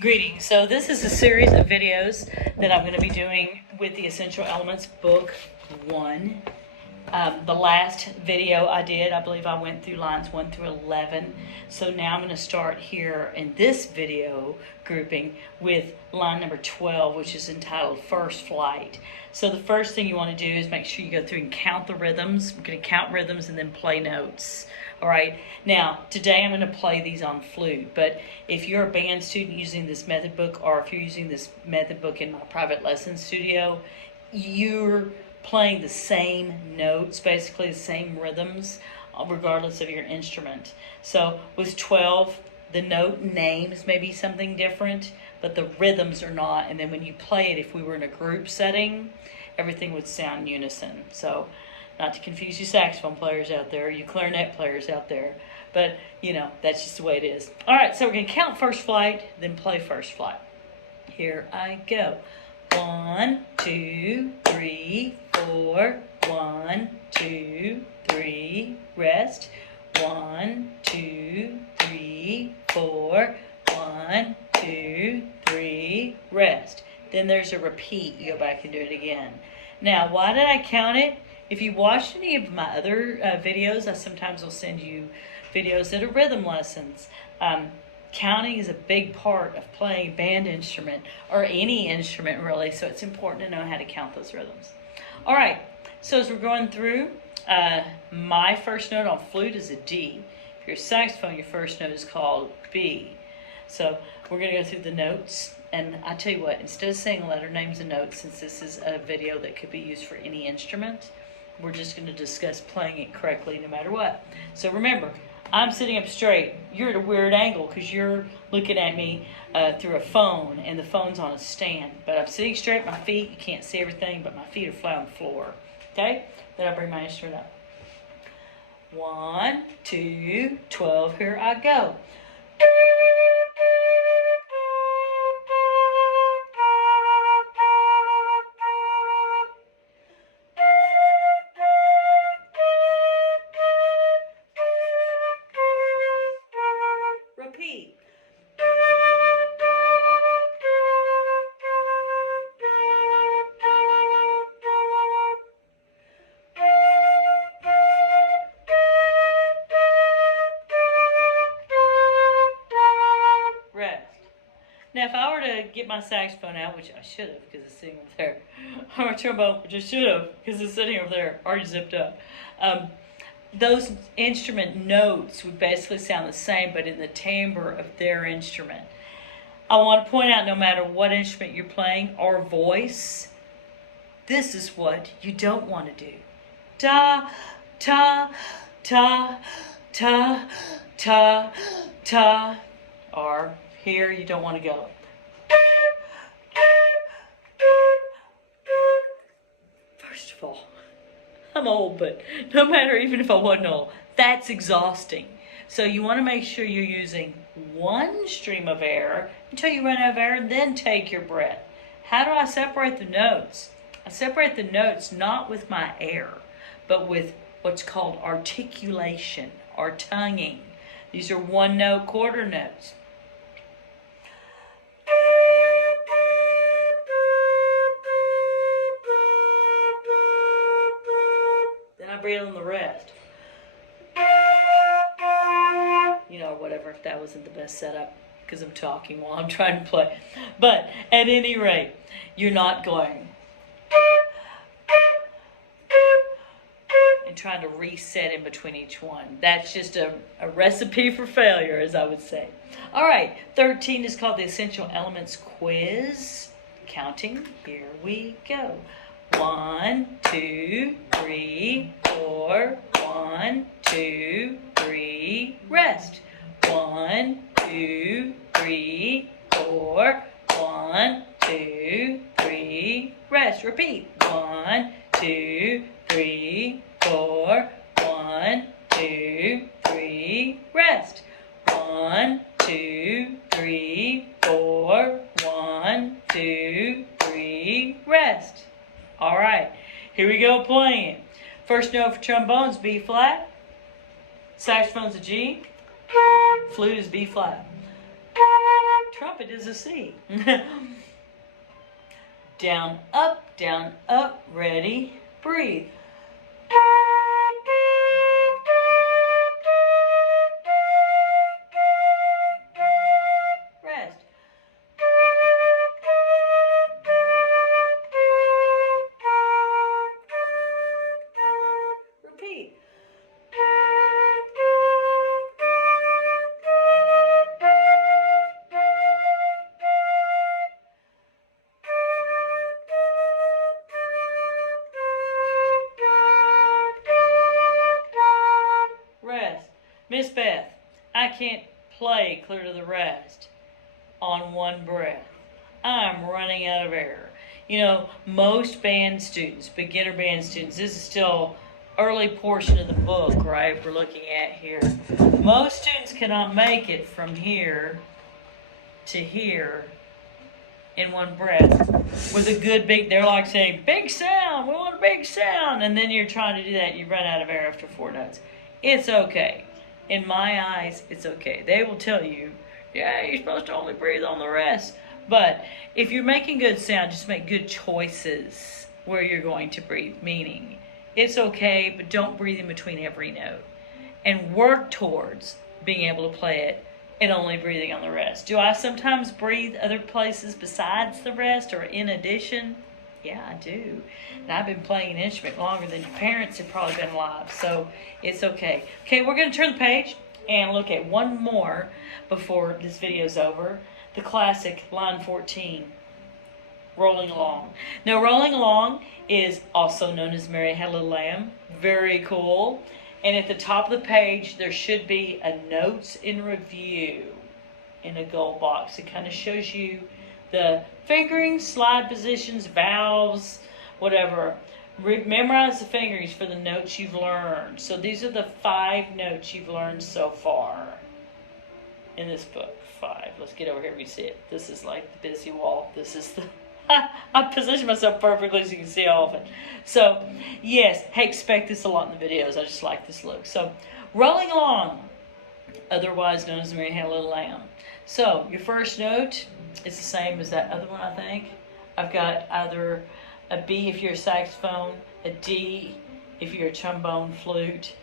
Greetings. So this is a series of videos that I'm going to be doing with the Essential Elements Book 1. The last video I did, I believe I went through lines 1 through 11. So now I'm going to start here in this video grouping with line number 12, which is entitled First Flight. So the first thing you want to do is make sure you go through and count the rhythms. We're going to count rhythms and then play notes. All right. Now, today I'm going to play these on flute, but if you're a band student using this method book, or if you're using this method book in my private lesson studio, you're playing the same notes, basically the same rhythms, regardless of your instrument. So with 12, the note names may be something different, but the rhythms are not. And then when you play it, if we were in a group setting, everything would sound unison. So not to confuse you saxophone players out there, you clarinet players out there, but you know, that's just the way it is. All right, so we're going to count First Flight, then play First Flight. Here I go. 1, 2, 3, 4. 1, 2, 3, rest. 1, 2, 3, 4. 1, 2, 3, rest. Then there's a repeat. You go back and do it again. Now, why did I count it? If you watched any of my other videos, I sometimes will send you videos that are rhythm lessons. Counting is a big part of playing a band instrument, or any instrument really, so it's important to know how to count those rhythms. All right, so as we're going through, my first note on flute is a D. If you're a saxophone, your first note is called B. So we're going to go through the notes, and I tell you what, instead of saying letter names and notes, since this is a video that could be used for any instrument, we're just going to discuss playing it correctly no matter what. So remember, I'm sitting up straight. You're at a weird angle because you're looking at me through a phone, and the phone's on a stand. But I'm sitting straight, my feet, you can't see everything, but my feet are flat on the floor. Okay? Then I bring my instrument up. 1, 2, 12, here I go. Repeat. Rest. Now, if I were to get my saxophone out, which I should have because it's sitting over there, or my trombone, which I should have because it's sitting over there, already zipped up, those instrument notes would basically sound the same, but in the timbre of their instrument. I want to point out, no matter what instrument you're playing or voice, this is what you don't want to do. Ta, ta, ta, ta, ta, ta. Or here you don't want to go. First of all, I'm old, but no matter, even if I wasn't old, that's exhausting. So you want to make sure you're using one stream of air until you run out of air, and then take your breath. How do I separate the notes? I separate the notes not with my air, but with what's called articulation or tonguing. These are one note quarter notes. Breathe on the rest. You know, whatever, if that wasn't the best setup, because I'm talking while I'm trying to play. But at any rate, you're not going and trying to reset in between each one. That's just a recipe for failure, as I would say. All right, 13 is called the Essential Elements Quiz. Counting, here we go. 1, 2, 3, 4. 1, 2, 3, rest. 1, 2, 3, 4. 1, 2, 3, rest. Repeat. 1, 2, 3, 4. 1, 2, 3, rest. 1, 2, 3, 4. 1, 2, 3, rest. All right, here we go playing. First note for trombones, B flat. Saxophone's a G. Flute is B flat. trumpet is a C. Down, up, ready, breathe. Rest. Repeat. Rest. Miss Beth, I can't play Clear to the Rest on one breath. I'm running out of air. You know, most band students, beginner band students, this is still early portion of the book, right, we're looking at here. Most students cannot make it from here to here in one breath with a good big, they're like saying, big sound, we want a big sound. And then you're trying to do that, you run out of air after 4 notes. It's okay. In my eyes, it's okay. They will tell you, yeah, you're supposed to only breathe on the rest. But if you're making good sound, just make good choices where you're going to breathe. Meaning, it's okay, but don't breathe in between every note. And work towards being able to play it and only breathing on the rest. Do I sometimes breathe other places besides the rest or in addition? Yeah, I do. And I've been playing an instrument longer than your parents have probably been alive, so it's okay. Okay, we're going to turn the page and look at one more before this video's over. The classic, line 14, Rolling Along. Now, Rolling Along is also known as Mary Had a Little Lamb. Very cool. And at the top of the page, there should be a Notes in Review in a gold box. It kind of shows you the fingering, slide positions, vowels, whatever. Memorize the fingerings for the notes you've learned. So these are the 5 notes you've learned so far in this book. 5. Let's get over here. We see it. This is like the busy wall. This is the... I position myself perfectly so you can see all of it. So, yes, hey, expect this a lot in the videos. I just like this look. So, Rolling Along, otherwise known as Mary Had a Little Lamb. So, your first note is the same as that other one, I think. I've got either a B if you're a saxophone, a D if you're a trombone, flute,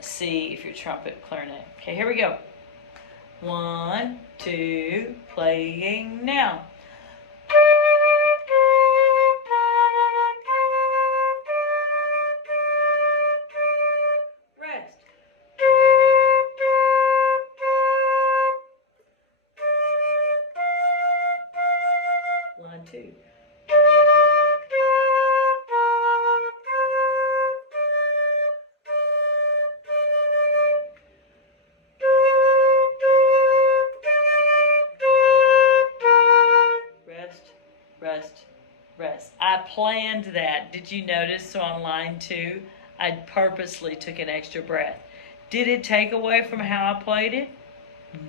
C if you're trumpet, clarinet. Okay, here we go. 1, 2, playing now. Rest. 1, 2. Rest. I planned that. Did you notice? So on line 2, I purposely took an extra breath. Did it take away from how I played it?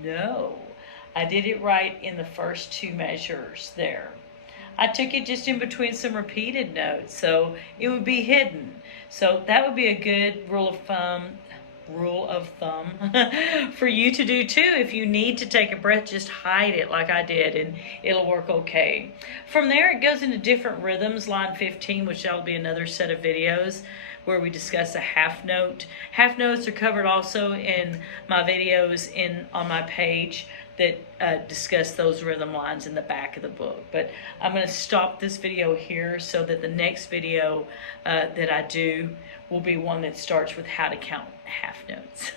No. I did it right in the first 2 measures there. I took it just in between some repeated notes, so it would be hidden. So that would be a good rule of thumb for you to do too. If you need to take a breath, just hide it like I did and it'll work okay. From there it goes into different rhythms. Line 15, which that'll be another set of videos where we discuss a half note. Half notes are covered also in my videos on my page that discuss those rhythm lines in the back of the book. But I'm going to stop this video here so that the next video that I do will be one that starts with how to count half notes.